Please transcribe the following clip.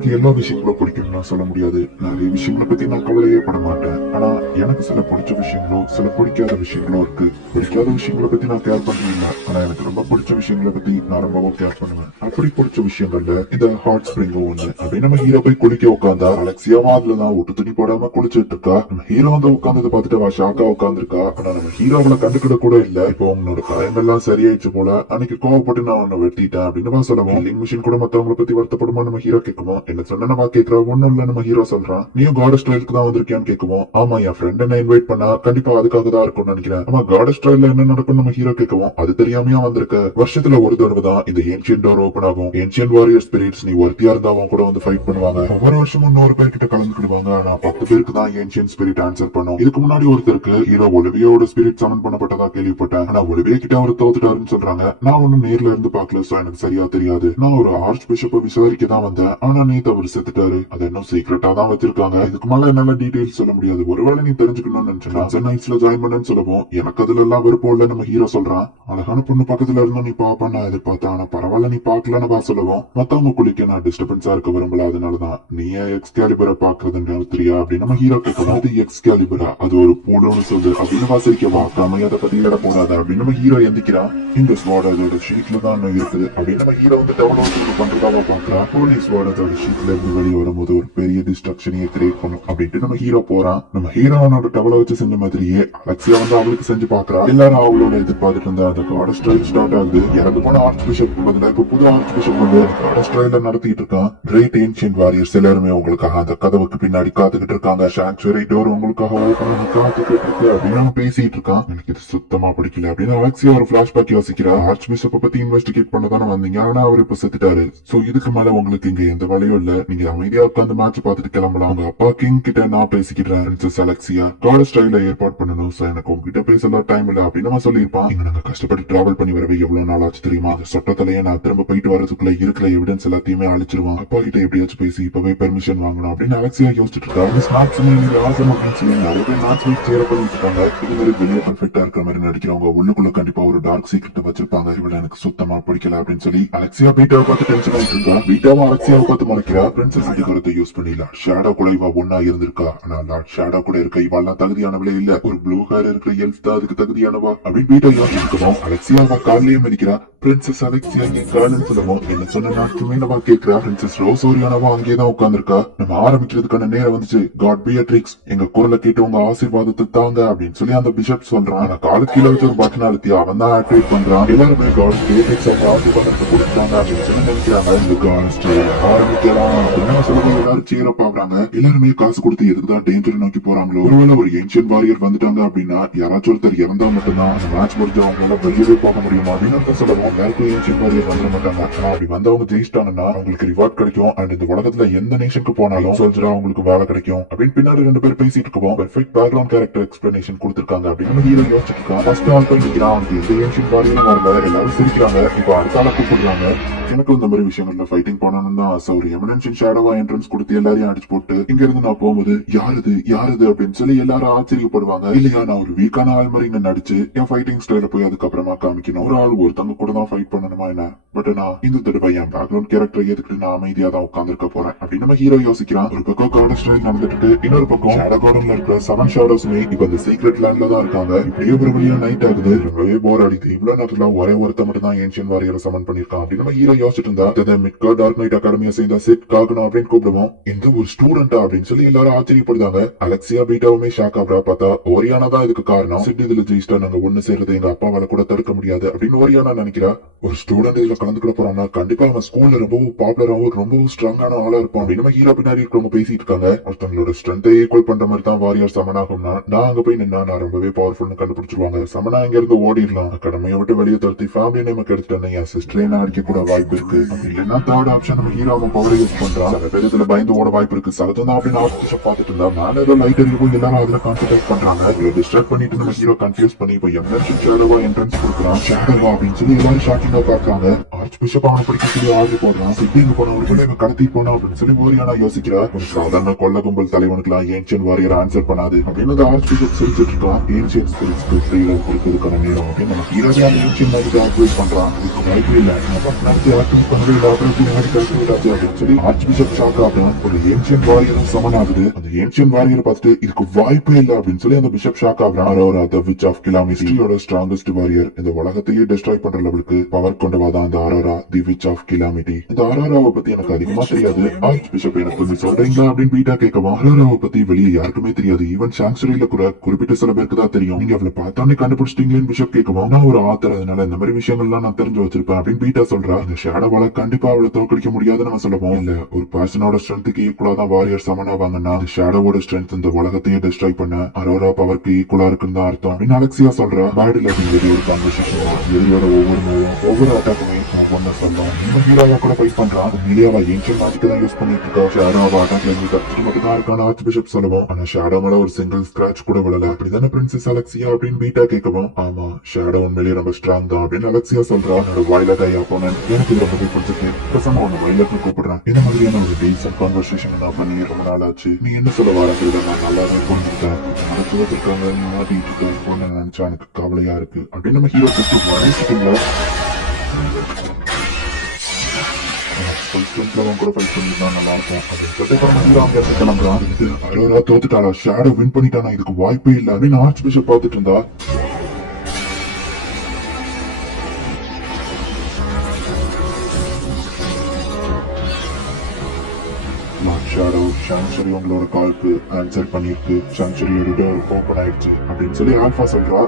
எனக்கு எல்லா விஷயங்களும் பிடிக்கும்னு நான் சொல்ல முடியாது. நிறைய விஷயங்களை பத்தி நான் கவலையே பட மாட்டேன். ஆனா எனக்கு சில பிடிச்ச விஷயங்களோ சில பிடிக்காத விஷயங்களோ இருக்கு. பிடிக்காத விஷயங்களை பத்தி நான் கேர் பண்ணுவேன். ஆனா எனக்கு ரொம்ப பிடிச்ச விஷயங்களை பத்தி நான் ரொம்பவும் கேர் பண்ணுவேன். அப்படி பிடிச்ச விஷயங்கள்ல இந்த ஹாட் ஸ்பிரிங் ஒண்ணு. அப்படி நம்ம ஹீரோ போய் குளிக்க உட்காந்தா அலெக்சியாவா அதுலதான் ஒட்டு துணி போடாம குளிச்சிட்டு இருக்கா. நம்ம ஹீரோ வந்து உட்காந்ததை பார்த்துட்டு அவ ஷாக்கா உட்காந்துருக்கா. ஆனா நம்ம ஹீரோ அவளை கண்டுக்கிட கூட இல்ல. இப்போ உன்னோட காயங்கள்லாம் சரியாயிடுச்சு போல, அன்னைக்கு கோவப்பட்டு நான் உன்னை வெட்டிட்டேன் அப்படின்னு சொல்லவும் மிஷின் கூட மத்தவங்களை பத்தி வருத்தப்படுமா நம்ம ஹீரோ கேட்குவோம். என்ன சொன்னா கேட்கிறா ஒண்ணும் இல்ல நம்ம ஹீரோ சொல்றான். நீயும் காடஸ் ட்ரைலுக்கு தான் வந்திருக்கியான்னு கேட்குவோம். ஆமா என் ஃப்ரெண்ட் என்ன இன்வைட் பண்ணா, கண்டிப்பா அதுக்காக தான் இருக்கும்னு நினைக்கிறேன். ஆமா காடஸ் ட்ரைல என்ன நடக்கும் நம்ம ஹீரோ கேட்குவோம். அது தெரியாமையா வந்திருக்க. வருஷத்துல ஒரு தடவை தான் இந்த ஏன்ஷியன் டோர் ஓபன் ஆகும். ஏன்ஷியன் வாரியர் ஸ்பிரிட்ஸ் நீ ஒருத்தியா இருந்தா அவன் கூட வந்து ஃபைட் பண்ணுவாங்க. ஒவ்வொரு வருஷமும் 100 பேர்கிட்ட கலந்துக்கிடுவாங்க. ஆனா 10 பேருக்கு தான் ஏன்ஷியன் ஸ்பிரிட் ஆன்சர் பண்ணும். இதுக்கு முன்னாடி ஒருத்தருக்கு ஹீரோ ஒலிவியோட ஸ்பிரிட் சமன் பண்ணப்பட்டதா கேள்விப்பட்டேன். ஆனா ஒலிவியா கிட்ட அவர் தோத்துட்டாருன்னு சொல்றாங்க. நான் ஒன்னும் நேர்ல இருந்து பாக்கல, சோ எனக்கு சரியா தெரியாது. நான் ஒரு ஆர்ச் பிஷப்ப விசாரிக்க தான் வந்தேன். ஆனா நேத்து அவர் செத்துட்டாரு. அதை இன்னும் சீக்கிரட்டா தான் வச்சிருக்காங்க. இதுக்கு மேல என்னால டீடைல்ஸ் சொல்ல முடியாது. ஒருவேளை நீ தெரிஞ்சுக்கணும்னு நினைச்சா நைட்ஸ்ல ஜாயின் பண்ணு சொல்லவும் எனக்கு அதுல எல்லாம் விருப்பம் இல்ல நம்ம ஹீரோ சொல்றான். அழகான பொண்ணு பக்கத்துல இருந்தும் நீ பாப்பா நான் எதிர்பார்த்தேன். ஆனா பரவாயில்ல நீ பாக்கலன்னு சொல்லவும் மத்தவங்க குளிக்க நான் டிஸ்டர்பன்ஸா இருக்க விரும்பல. அதனாலதான் நீ எக்ஸ்கேலிபரை பாக்குறதுன்னு நிறுத்துறியா அப்படின்னு நம்ம ஹீரோ கேட்கணும். அது எக்ஸ்கேலிபரா, அது ஒரு பூலோன்னு சொல்லு அப்படின்னு வாசிக்க வாக்காம அதை பத்தி இட போடாத அப்படின்னு நம்ம ஹீரோ எந்திக்கிறான். இந்த ஸ்வாட் அதோட ஷீட்ல தான் இருக்குது அப்படின்னு நம்ம ஹீரோ வந்து டெவலப் பண்றதாவா பாக்குறான். போலீஸ் ஸ்வாட் அதோட ஷீட்ல இருந்து வெளியே வரும்போது ஒரு பெரிய டிஸ்ட்ரக்ஷனையே கிரியேட் பண்ணும் அப்படின்ட்டு நம்ம ஹீரோ போறான். நம்ம ஹீரோனோட டவலை வச்சு செஞ்ச மாதிரியே அலெக்சியா வந்து அவளுக்கு செஞ்சு பாக்குறா. எல்லாரும் அவளோட எதிர்பார்த்துட்டு இருந்தா அந்த காடஸ் ட்ரைல் ஸ்டார்ட் ஆகுது. இறந்து போன ஆர்ச் பிஷப் பதிலா இப்ப புது ஆர்ச் பிஷப் வந்து காடஸ் ட்ரைல நடத்திட்டு இருக்கான். கிரேட் ஏன்ஷியன்ட் வாரியர்ஸ் எல்லாருமே உங்களுக்காக அந்த கதவுக்கு பின்னாடி காத்துக்கிட்டு இருக்காங்க. சாங்சுவரி டோர் உங்களுக்காக ஓபன் பண்ணி காத்துக்கிட்டு இருக்கு அப்படின்னு பேசிட்டு இருக்கான். எனக்கு இது சுத்தமா பிடிக்கல அப்படின்னு அலெக்சியா ஒரு பிளாஷ்பேக் யோசிக்கிறா. ஆர்ச் பிஷப்ப பத்தி இன்வெஸ்டிகேட் பண்ணதானே வந்தீங்க, ஆனா அவர் இப்ப செத்துட்டாரு. சோ இதுக்கு மேல உங்களுக்கு இங்க எந்த வேலையும் இல்ல. நீங்க அமைதியா உட்காந்து மேட்ச் பார்த்துட்டு கிளம்பலாம். உங்க அப்பா கிங் கிட்ட நான் பேசிக்கிறேன். பிரின்சஸ் அலெக்சியா காடஸ் ட்ரைல ஏற்பாடு பண்ணணும். சோ எனக்கு உங்ககிட்ட பேசலாம் டைம் இல்ல அப்படின்னு நான் சொல்லியிருப்பான். இங்க நாங்க கஷ்டப்பட்டு டிராவல் பண்ணி வரவே எவ்வளவு நாள் ஆச்சு தெரியுமா? அந்த சொட்டத்திலேயே நான் திரும்ப போயிட்டு வரதுக்குள்ள இருக்கிற எவிடன்ஸ் எல்லாத்தையுமே அழிச்சிருவான். அப்பா கிட்ட எப்படியாச்சும் பேசி இப்பவே பெர்மிஷன் வாங்கணும் அப்படின்னு அலெக்சியா யோசிச்சுட்டு இருக்கா. நிறைய பேர் மேட்ச் சேர பண்ணிட்டு இருக்காங்க. இது மாதிரி வெளியே பெர்ஃபெக்டா இருக்கிற மாதிரி நடிக்கிறவங்க உள்ளுக்குள்ள கண்டிப்பா ஒரு டார்க் சீக்ரெட் வச்சிருப்பாங்க. இவள எனக்கு சுத்தமா பிடிக்கல அப்படின்னு சொல்லி அலெக்சியா பீட்டாவை பார்த்து டென்ஷன் ஆயிட்டு இருக்கா. பீட்டாவும் அலெக்சியாவை பார்த்து மறைக்கிறா. பிரின்சஸ் அதிகாரத்தை யூஸ் பண்ணி லார்ட் ஷேடோ கூட இவ ஒன்னா இருந்திருக்கா. ஆனா லார்ட் ஷேடோ கூட இருக்க இவெல்லாம் தகுதியானவளே இல்ல. ஒரு ப்ளூ ஹேர் இருக்கிற எல்ஃப் தான் அதுக்கு தகுதியானவா அப்படின்னு பீட்டா யோசிச்சிருக்கோம். அலெக்சியாவை காலையே மதிக்கிறா. பிரின்சஸ் அலெக்சியா நீ காலன்னு சொல்லவும் என்ன சொன்ன நாட்டுமே நம்ம கேட்கிறா. பிரின்சஸ் ரோசோரியானவா அங்கேதான் உட்கார்ந்துருக்கா. நம்ம ஆரம்பிக்கிறதுக்கான நேரம் வந்துச்சு. காட் பியட்ரிக்ஸ் எங்க குரலை கேட்டு உங்க ஆசீர்வாதத்தை தாங்க அப்படின்னு சொல்லி அந்த பிஷப் சொல்றான். ஆனா காலு கீழே வச்சு ஒரு பட்டன் அழுத்தி அவன் தான் ஆக்டிவேட் பண்றான். எல்லாருமே காட் பியட்ரிக்ஸ் அவங்க ஆசீர்வாதத்தை கொடுத்தாங்க அப்படின்னு சொல்லி நினைக்கிறாங்க. இந்த காட் ஆரம்பிக்கலாம் அப்படின்னு சொல்லி எல்லாரும் சேரப் ஆகுறாங்க. எல்லாருமே காசு கொடுத்து எதுக்குதான் டேஞ்சர் நோக்கி போறாங்களோ. ஒருவேளை ஒரு ஏன்ஷியன் வாரியர் வந்துட்டாங்க அப்படின்னா யாராச்சும் ஒருத்தர் இறந்தா மட்டும்தான் அந்த மேட்ச் முடிஞ்சு அவங்களால வெளியவே போக முடியுமா அப்படின்னு சொல்லுவோம். எல்லாருக்கும் ஏன்ஷியன் வாரியர் வந்துட மாட்டாங்க. ஆனா அப்படி வந்தவங்க ஜெயிச்சிட்டாங்கன்னா அவங்களுக்கு ரிவார்ட் கிடைக்கும். அண்ட் இந்த உலகத்துல எந்த நேஷனுக்கு போனாலும் சோல்ஜரா அவங்களுக்கு வேலை கிடைக்கும் அப்படின்னு பின்னாடி ரெண்டு பேர் பேசிட்டு இருக்கோம். பெர்ஃபெக்ட் பேக்ரவுண்ட் கேரக்டர் எக்ஸ்பிளனேஷன் கொடுத்திருக்காங்க அப்படின்னு ஹீரோ யோசிச்சுட்டு இருக்கான். ஃபர்ஸ்ட் ஆள் போய் நிக்கிறான். அவனுக்கு எந்த ஏன்ஷியன் வாரியரும் வரல. எல்லாரும் சிரிக்கிறாங்க. இப்ப அடுத்த ஆளை கூப்பிடுறாங்க. எனக்கு இந்த மாதிரி விஷயங்கள்ல ஃபைட்டிங் பண்ணணும்னு தான் ஆசை. ஒரு எமனன்ஷன் ஷேடோவா என்ட்ரன்ஸ் கொடுத்து எல்லாரையும் அடிச்சு போட்டு இங்க இருந்து நான் போகும்போது யாருது அப்படின்னு சொல்லி எல்லாரும் ஆச்சரியப்படுவாங்க. இல்லையா நான் ஒரு வீக்கான ஆள் மாதிரி இங்க நடிச்சு என் ஃபைட்டிங் ஸ்டைல போய் அதுக்கப்புறமா காமிக்கணும். ஒரு ஆள் ஒருத்தவங்க கூட தான் ஃபைட் பண்ணணுமா என்ன? பட் நான் இந்த தடவை என் பேக்ரவுண்ட் கேரக்டர் ஏத்துக்கிட்டு நான் அமைதியா தான் உட்கார்ந்துருக்க போறேன் அப்படின்னு நம்ம ஹீரோ யோசிக்கிறான். ஒரு பக்கம் காடஸ் ட்ரைல் நடந்துட்டு இன்னொரு பக்கம் ஷேடோ கார்டன்ல இருக்கிற 7 ஷேடோஸ்மே இப்ப இந்த சீக்ரெட் லேண்ட்ல தான் இருக்காங்க. இப்படியே ஒரு வழியா நைட் ஆகுது. ரொம்பவே போர் அடிக்குது. இவ்வளவு நேரத்துல ஒரே ஒருத்த மட்டும் தான் ஏன்ஷியன் வாரியரை சமன் பண்ணிருக்கான் அப்படின்னு நம்ம ஹீரோ யோசிச்சுட்டு இருந்தா மிட்கா டார்க் நைட் அகாடமியா சேர்ந்தா செட் காகணும் அப்படின்னு கூப்பிடுவோம். இந்த ஒரு ஸ்டூடெண்டா அப்படின்னு சொல்லி எல்லாரும் ஆச்சரியப்படுறாங்க. Alexia பீட்டாவுமே shock ஆகுறா. பார்த்தா ஓரியானா தான் இதுக்கு காரணம். சிட் இதுல ஜெயிச்சிட்டா நாங்க ஒண்ணு சேர்றது எங்க அப்பாவால கூட தடுக்க முடியாது அப்படின்னு ஓரியானா நினைக்கிறா. ஒரு ஸ்டூடெண்ட் இதுல கலந்துக்கிட போறான்னா கண்டிப்பா அவன் ஸ்கூல்ல ரொம்பவும் பாப்புலராகவும் ரொம்பவும் ஸ்ட்ராங்கான ஆளா இருப்பான் அப்படின்னு நம்ம ஹீரோ பின்னாடி இருக்கிறவங்க பேசிட்டு இருக்காங்க. ஒருத்தவங்களோட ஸ்ட்ரென்த்தை ஈக்குவல் பண்ற மாதிரி தான் வாரியர் சமன் ஆகும்னா நான் அங்க போய் நின்னா நான் ரொம்பவே பவர்ஃபுல்னு கண்டுபிடிச்சிருவாங்க. சமனா இங்க இருந்து ஓடிடலாம். அகாடமியை விட்டு வெளியே தடுத்து ஃபேமிலி நேம் கெடுத்துட்டேன். என் சிஸ்டரே நான் அடிக்க கூட வாய்ப்பு இருக்கு. இல்லைன்னா தேர்ட் ஆப்ஷன் நம்ம ஹீரோ அவன் பவர் யூஸ் பண்றான். சில பேர் இதுல பயந்து ஓட வாய்ப்பு இருக்கு. சகஜம் அப்படின்னு ஆர்டிஸ்ட் பார்த்துட்டு இருந்தா மேல ஏதோ லைட் எரிய போய் எல்லாரும் அதுல கான்சென்ட்ரேட் பண்றாங்க. இதை டிஸ்ட்ராக்ட் பண்ணிட்டு நம்ம ஹீரோ கன்ஃபியூஸ் பண்ணி இப்ப எமர்ஜென்சி ஷேடோவா என்ட்ரன்ஸ் கொடுக்குறான். ஷேடோவா அப்படின்னு சொல்லி எல்லாரும் ஷாக்கிங்கா பாக்குறாங்க. ஆர்ச் பிஷப் அவனை பிடிக்க சொல்லி ஆர்டர் போடுறான். சிட்டிக்கு போன ஒரு வேலை கடத்தி போனா அப்படின்னு சொல்லி ஓரியானா யோசிக்கிறா. ஒரு சாதாரண கொள்ள கும்பல் தலைவனுக்குலாம் ஏன்ஷியன் வாரியர் ஆன்சர் பண்ணாது அப்படின்னு அந்த ஆர்ச் பிஷப் சிரிச்சிட்டு இருக்கான். ஏன்ஷியன் ஸ்பிரிட்ஸ்க்கு ஃப்ரீடம் கொடுக்கிறதுக்கான நேரம் அப்படின்னு நம்ம ஹீரோவே அந்த ஏன்ஷியன் மேஜிக் ஆக்டிவேட் பண்றான். இதுக்கு வாய்ப்பு இல்லை, நம்ம நடத்தி ஆக்டிவேட் பண்ணவே இல்லை அப்புறம் பின்னாடி கழிச்சு விடாது அப்படின்னு சொல்லி ஆர்ச் பிஷப் ஷாக் ஆகுறான். ஒரு ஏன்ஷியன் வாரியரும் சமன் ஆகுது. அந்த ஏன்ஷியன் வாரியரை பார்த்துட்டு இதுக்கு வாய்ப்பே இல்லை அப்படின்னு சொல்லி அந்த பிஷப் ஷாக் ஆகுறான். அரோரா தி விட்ச் ஆஃப் கிலாமிட்டியோட ஸ்ட்ராங்கஸ்ட் வாரியர், இந்த உலகத்தையே டெஸ்ட்ராய் பண்ற லெவலுக்கு பவர் கொண்டவாதான் அந்த Aurora the witch of calamity. இந்த அரோராவை பத்தி எனக்கு அதிகமா தெரியாது, ஆர்ச் பிஷப் எனக்கு கொஞ்சம் சொல்றீங்களா அப்படின்னு பீட்டா கேட்கவும், அரோராவை பத்தி வெளியே யாருக்குமே தெரியாது, ஈவன் சாங்சுரியில கூட குறிப்பிட்ட சில பேருக்கு தான் தெரியும், நீங்க அவளை பார்த்தோன்னே கண்டுபிடிச்சிட்டீங்களேன்னு பிஷப் கேட்கவும், நான் ஒரு ஆத்தர், அதனால இந்த மாதிரி விஷயங்கள்லாம் நான் தெரிஞ்சு வச்சிருப்பேன் அப்படின்னு பீட்டா சொல்றா. இந்த ஷேடோவால கண்டிப்பா அவளை தோற்கடிக்க முடியாதுன்னு நம்ம சொல்லுவோம். இல்ல ஒரு பர்சனோட ஸ்ட்ரென்த்துக்கு ஈக்குவலா தான் வாரியர் சமன் ஆவாங்கன்னா ஷேடோவோட ஸ்ட்ரென்த் இந்த உலகத்தையே டெஸ்ட்ராய் பண்ண அரோரா பவருக்கு ஈக்குவலா இருக்குன்னு தான் அர்த்தம் அப்படின்னு அலெக்சியா சொல்றா. பேடில் ஒரு கான்வர்சேஷன் எதிரியோட ஒவ்வொரு மூவும் ஒவ்வொரு அட்டாக்குமே ஒன்னு சொல்லும். இந்த ஹீரோவா கூட ஃபைட் பண்றான். மிலியாவா ஏன்ஷியன் மேஜிக் தான் யூஸ் பண்ணிட்டு இருக்கா. ஷேடோவா அட்டாக்ல இருந்து தப்பிச்சு மட்டும் தான் இருக்கான ஆர்ச் பிஷப் சொல்லுவோம். ஆனா ஷேடோ மேல ஒரு சிங்கிள் ஸ்கிராச் கூட விழல. அப்படிதானே பிரின்சஸ் அலெக்சியா அப்படின்னு பீட்டா கேட்கவும், ஆமா ஷேடோ உண்மையிலேயே ரொம்ப ஸ்ட்ராங் தான் அப்படின்னு அலெக்சியா சொல்றா. என்னோட வயலட் ஐ அப்போனன்ட், எனக்கு இது ரொம்பவே பிடிச்சிருக்கு, பேசாம உன்னை வயலட்னு கூப்பிடுறேன். இந்த மாதிரியான ஒரு டீசன்ட் கான்வர்சேஷன் நான் பண்ணி ரொம்ப நாள் ஆச்சு, நீ என்ன சொல்ல வரங்கிறத நான் நல்லாவே புரிஞ்சுக்கிட்டேன். நடத்துவதற்கு இருக்காங்க நீ மாட்டிட்டு இருக்க நினைச்சா எனக்கு கவலையா இருக்கு அப்படின்னு நம்ம ஹீரோ கூட நல்லா இருக்கும் கிளம்புறான். அரோரா தோத்துட்டாளா, ஷேடோ வின் பண்ணிட்டானா, இதுக்கு வாய்ப்பே இல்லை அப்படின்னு ஆர்ச் பிஷப் பார்த்துட்டு இருந்தா. ஷேடோ சாங்சுரி உங்களோட கால்க்கு ஆன்சர் பண்ணிருக்கு, சாங்சுரியோட டோர் ஓபன் ஆயிடுச்சு அப்படின்னு சொல்லி ஆல்பா சொல்றா.